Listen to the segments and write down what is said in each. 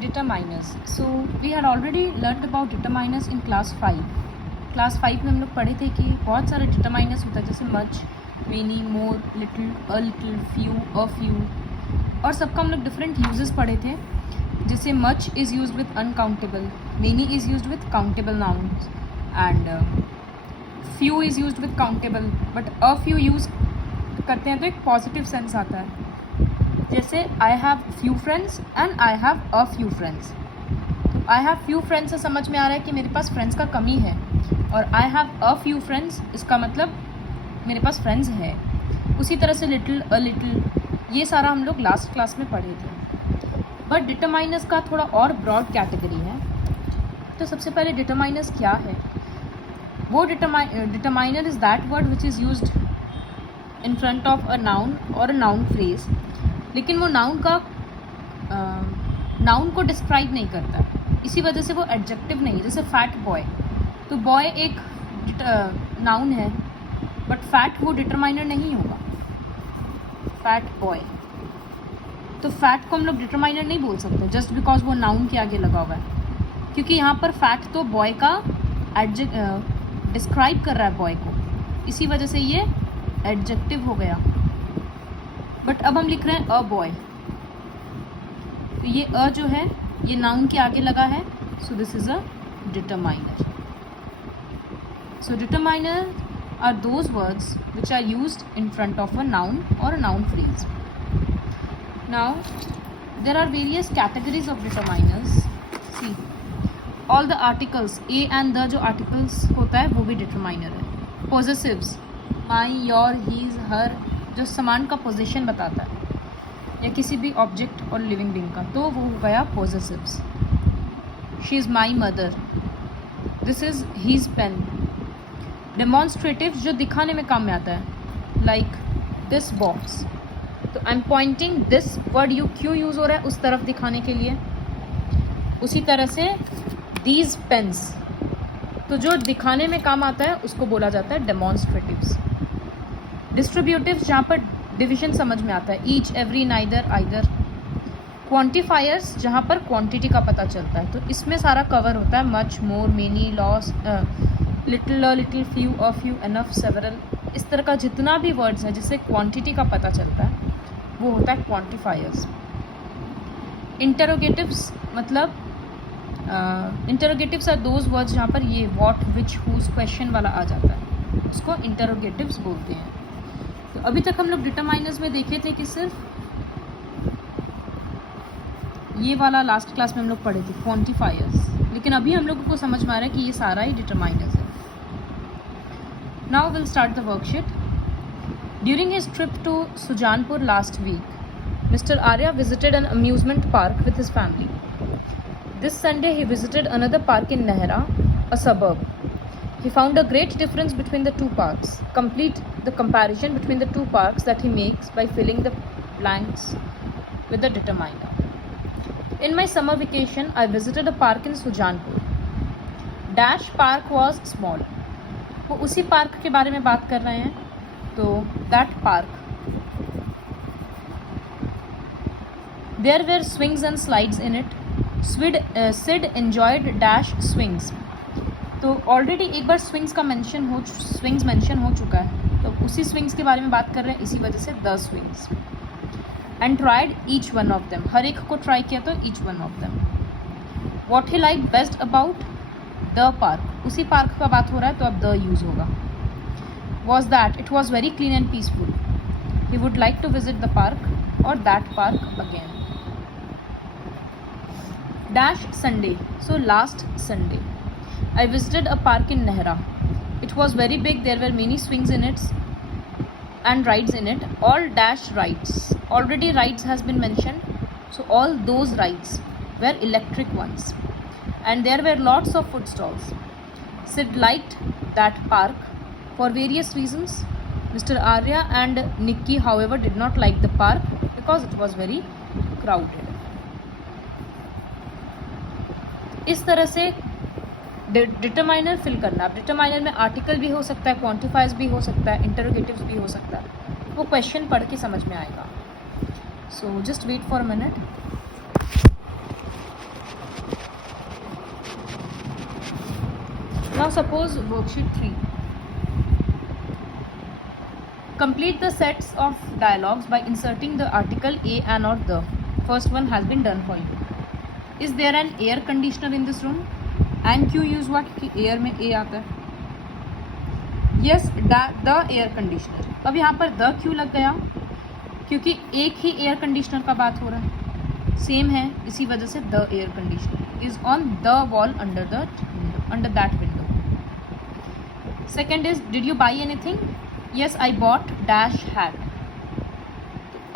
Determiners. So we had already learn about determiners in class 5. Class 5 में हम लोग पढ़े थे कि बहुत सारे डिटरमाइनर्स होता है, जैसे much, many, more, little, a little, few, a few, और सबका हम लोग डिफरेंट यूजेस पढ़े थे. जैसे much is use with uncountable, many is use with countable nouns, and few is use with countable. But a few use करते हैं तो एक पॉजिटिव सेंस आता है. जैसे I have few friends and I have a few friends. तो I have few friends से समझ में आ रहा है कि मेरे पास फ्रेंड्स का कमी है, और I have a few friends इसका मतलब मेरे पास फ्रेंड्स है. उसी तरह से लिटिल, अ लिटिल, ये सारा हम लोग लास्ट क्लास में पढ़े थे. बट डिटरमाइनर्स का थोड़ा और ब्रॉड कैटेगरी है. तो सबसे पहले डिटरमाइनर्स क्या है? वो determiner is that word which is used in front of a noun और अ नाउन फ्रेज, लेकिन वो नाउन को डिस्क्राइब नहीं करता. इसी वजह से वो एडजेक्टिव नहीं. जैसे फैट बॉय, तो बॉय एक नाउन है, बट फैट वो डिटरमाइनर नहीं होगा. फैट बॉय, तो फैट को हम लोग डिटरमाइनर नहीं बोल सकते जस्ट बिकॉज वो नाउन के आगे लगा हुआ है, क्योंकि यहाँ पर फैट तो बॉय का डिस्क्राइब कर रहा है बॉय को, इसी वजह से ये एडजेक्टिव हो गया. बट अब हम लिख रहे हैं अ बॉय, तो ये अ जो है ये नाउन के आगे लगा है, so this is a determiner. So determiner are those words which are used in front of a noun और a noun phrase. Now there are various categories of determiners. See, all the articles, a and the जो articles होता है वो भी determiner है. पॉजेसिव्स, माई, your, his, हर, जो सामान का पोजीशन बताता है या किसी भी ऑब्जेक्ट और लिविंग बीइंग का, तो वो हो गया possessives. She is my mother, this is his pen. Demonstratives जो दिखाने में काम में आता है, लाइक दिस बॉक्स, तो I am pointing this word you क्यों यूज़ हो रहा है? उस तरफ दिखाने के लिए. उसी तरह से दीज पेन्स, तो जो दिखाने में काम आता है उसको बोला जाता है डेमॉन्स्ट्रेटिव्स. डिस्ट्रीब्यूटिव्स, जहाँ पर डिवीजन समझ में आता है, each, every, neither, either. Quantifiers, जहाँ पर क्वांटिटी का पता चलता है, तो इसमें सारा कवर होता है. Much, more, many, loss, little, a little, few, a few, enough, several. इस तरह का जितना भी वर्ड्स है जिससे क्वांटिटी का पता चलता है वो होता है क्वांटिफायर्स. इंटरोगेटिव्स मतलब इंटरोगेटिव्स आर दोज वर्ड्स जहाँ पर ये व्हाट, विच, हुज, क्वेश्चन वाला आ जाता है, उसको इंटरोगेटिव्स बोलते हैं. तो अभी तक हम लोग डिटरमाइनर्स में देखे थे कि सिर्फ ये वाला लास्ट क्लास में हम लोग पढ़े थे क्वांटिफायर्स, लेकिन अभी हम लोगों को समझ में आ रहा है कि ये सारा ही डिटरमाइनर्स है. Now will start the worksheet. During his trip to Sujanpur last week, Mr. Arya visited an amusement park with his family. This Sunday he visited another park in Nehra, a suburb. He found a great difference between the two parks. Complete the comparison between the two parks that he makes by filling the blanks with the determiner. In my summer vacation, I visited a park in Sujanpur. Dash park was small. वो उसी park के बारे में बात कर रहे हैं, तो that park. There were swings and slides in it. Sid enjoyed dash swings. तो ऑलरेडी एक बार swings मेंशन हो चुका है, तो उसी swings के बारे में बात कर रहे हैं, इसी वजह से the swings. And tried each one of them. हर एक को ट्राई किया तो each one of them. What he liked best about the park. उसी पार्क का बात हो रहा है तो अब the यूज़ होगा. Was that it was very clean and peaceful. He would like to visit the park or that park again. Dash Sunday. So last Sunday, I visited a park in Nehra. It was very big. There were many swings in it and rides in it. All dash rides. Already rides has been mentioned. So all those rides were electric ones. And there were lots of food stalls. Sid liked that park for various reasons. Mr. Arya and Nikki, however, did not like the park because it was very crowded. इस तरह से determiner fill करना. अब determiner में article भी हो सकता है, क्वांटिफायर्स भी हो सकता है, इंटरोगेटिव्स भी हो सकता है. वो क्वेश्चन पढ़ के समझ में आएगा. So just wait for a minute. Now suppose worksheet 3. Complete the sets of dialogues by inserting the article a, an or the. First one has been done for you. Is there an air conditioner in this room? And क्यों use हुआ? क्योंकि air में ए आता है. Yes, the air conditioner. अब यहाँ पर the क्यों लग गया? क्योंकि एक ही एयर कंडीशनर का बात हो रहा है, सेम है, इसी वजह से the air conditioner is on the wall under that window. Second is did you by anything? Yes, I bought dash hat.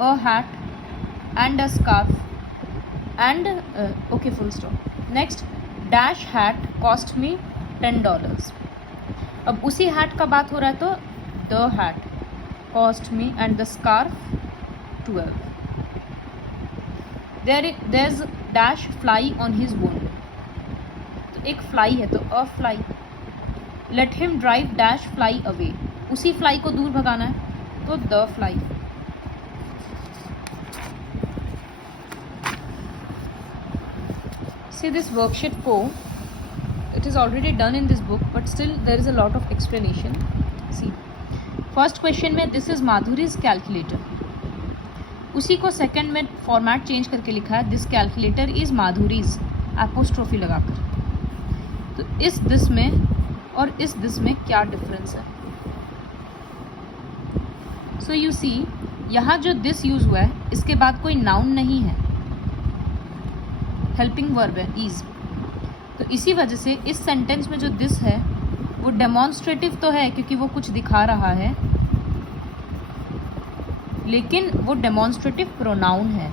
A hat and a scarf and okay, full stop. Next, dash hat cost me $10. अब उसी hat का बात हो रहा है तो the hat cost me and the scarf 12. there's dash fly on his wound. तो एक फ्लाई है तो अ fly. Let him drive dash fly away. उसी फ्लाई को दूर भगाना है तो the fly. See this worksheet 4. It is already done in this book, but still there is a lot of explanation. See, first question में this is Madhuri's calculator. उसी को second में format change करके लिखा है this calculator is Madhuri's apostrophe लगाकर. तो इस दिस में और इस दिस में क्या डिफरेंस है? सो यू सी, यहाँ जो दिस यूज हुआ है इसके बाद कोई नाउन नहीं है, हेल्पिंग वर्ब है इज. तो इसी वजह से इस सेंटेंस में जो दिस है वो डेमॉन्स्ट्रेटिव तो है क्योंकि वो कुछ दिखा रहा है, लेकिन वो डेमॉन्स्ट्रेटिव प्रोनाउन है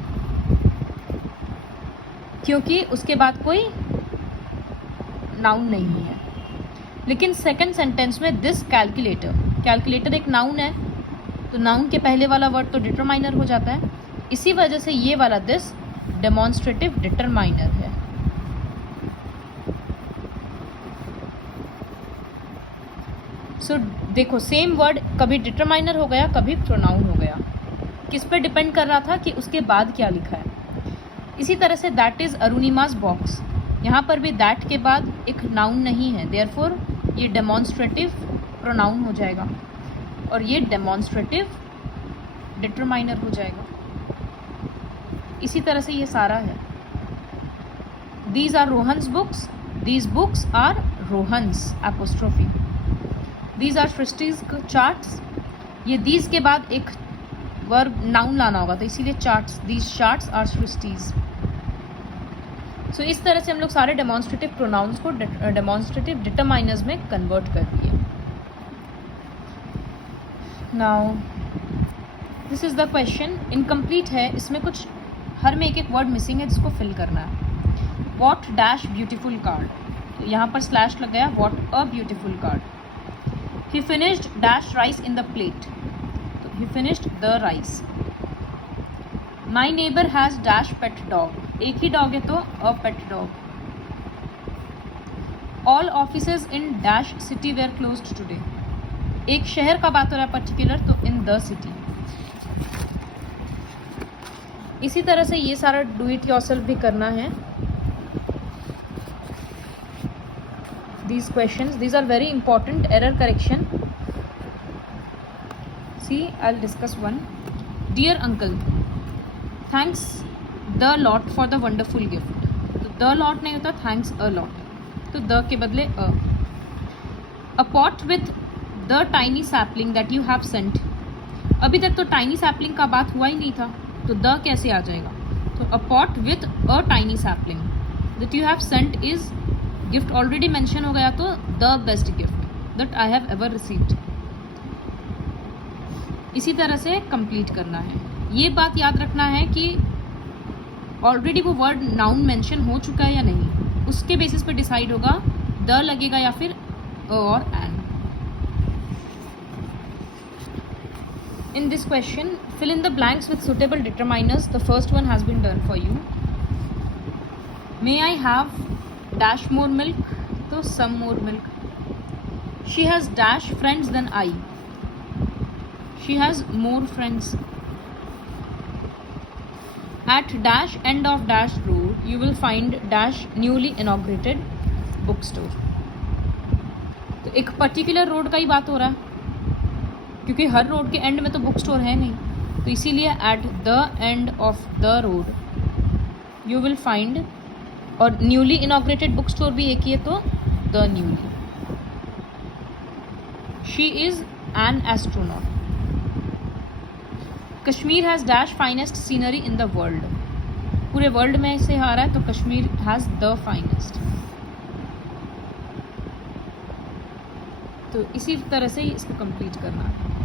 क्योंकि उसके बाद कोई नाउन नहीं है. लेकिन सेकंड सेंटेंस में दिस कैलकुलेटर एक नाउन है, तो नाउन के पहले वाला वर्ड तो डिटरमाइनर हो जाता है. इसी वजह से ये वाला दिस डेमॉन्स्ट्रेटिव डिटरमाइनर है. सो देखो, सेम वर्ड कभी डिटरमाइनर हो गया, कभी प्रोनाउन हो गया. किस पे डिपेंड कर रहा था कि उसके बाद क्या लिखा है. इसी तरह से दैट इज़ अरुणिमास बॉक्स. यहाँ पर भी दैट के बाद एक नाउन नहीं है, देयरफॉर ये डेमॉन्स्ट्रेटिव प्रोनाउन हो जाएगा और ये डेमॉन्स्ट्रेटिव डिटरमाइनर हो जाएगा. इसी तरह से ये सारा है. These are Rohan's books, these books are Rohan's apostrophe. These are Srishti's charts. ये दीज के बाद एक वर्ब नाउन लाना होगा तो इसीलिए charts, these charts are Srishti's. So इस तरह से हम लोग सारे डेमॉन्स्ट्रेटिव प्रोनाउंस को डेमॉन्स्ट्रेटिव डिटरमाइनर्स में कन्वर्ट कर दिए. Now this is the question. Incomplete है, इसमें कुछ हर में एक वर्ड मिसिंग है जिसको फिल करना है. What dash beautiful card. यहाँ पर स्लैश लग गया. What a beautiful card. He finished dash rice in the plate. He finished the rice. My neighbor has dash pet dog. एक ही डॉग है तो a pet dog. All offices in dash city were closed today. एक शहर का बात हो रहा है पर्टिकुलर तो in the city. इसी तरह से ये सारा do it yourself भी करना है. These questions, these are very important. Error correction. See, I'll discuss one. Dear uncle, thanks the lot for the wonderful gift. तो the lot नहीं होता, thanks a lot. तो the के बदले a pot with the tiny sapling that you have sent. अभी तक तो tiny sapling का बात हुआ ही नहीं था, तो the कैसे आ जाएगा? तो a pot with a tiny sapling that you have sent is gift already mention हो गया तो the best gift that I have ever received. इसी तरह से कंप्लीट करना है. ये बात याद रखना है कि ऑलरेडी वो वर्ड नाउन मेंशन हो चुका है या नहीं, उसके बेसिस पे डिसाइड होगा द लगेगा या फिर अ और an. In this question fill in the blanks with suitable determiners. The first one has been done for you. May I have dash more milk. तो some more milk. She has dash friends than I. She has more friends. At dash end of dash road, you will find dash newly inaugurated bookstore. तो एक particular road का ही बात हो रहा है, क्योंकि हर road के एंड में तो बुक स्टोर है नहीं, तो इसीलिए at the end of the road you will find, और न्यूली इनॉग्रेटेड बुक स्टोर भी एक ही है तो the newly. She is an astronaut. Kashmir has dash finest scenery in the world. पूरे वर्ल्ड में से आ रहा है तो कश्मीर हैज़ द फाइनेस्ट। तो इसी तरह से ही इसको कंप्लीट करना है।